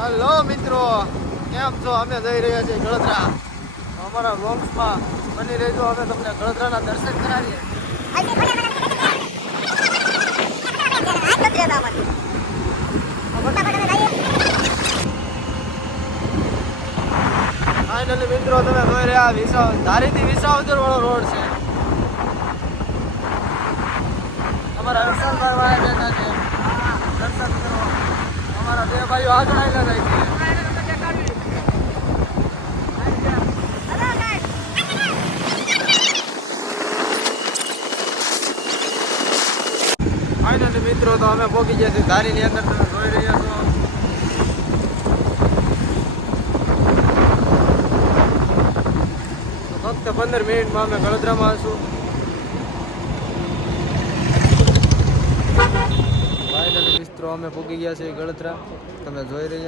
Hello મિત્રો, કેમ છો? અમે જઈ રહ્યા છીએ ગળધરા. અમારા વ્લોગ્સમાં બની રહેજો. અમે તમને ગળધરાના દર્શન કરાવીએ. ફાઇનલી મિત્રો, તમે જોઈ રહ્યા ધારીથી વિસાવદર વાળો રોડ છે. અમારા વિશાલભાઈ વાળા બેઠા છે. દર્શન કરો. અમારા બે ભાઈઓ આગળ આવેલા જાય છે. ફાઇનલી મિત્રો, તો અમે પહોંચી ગયા છીએ ધારીની અંદર. તમે જોઈ રહ્યા છો. ફક્ત 15 મિનિટમાં અમે ગળધરામાં હશું. ફાઇનલી મિત્રો, અમે પહોંચી ગયા છીએ ગળધરા. તમે જોઈ રહ્યા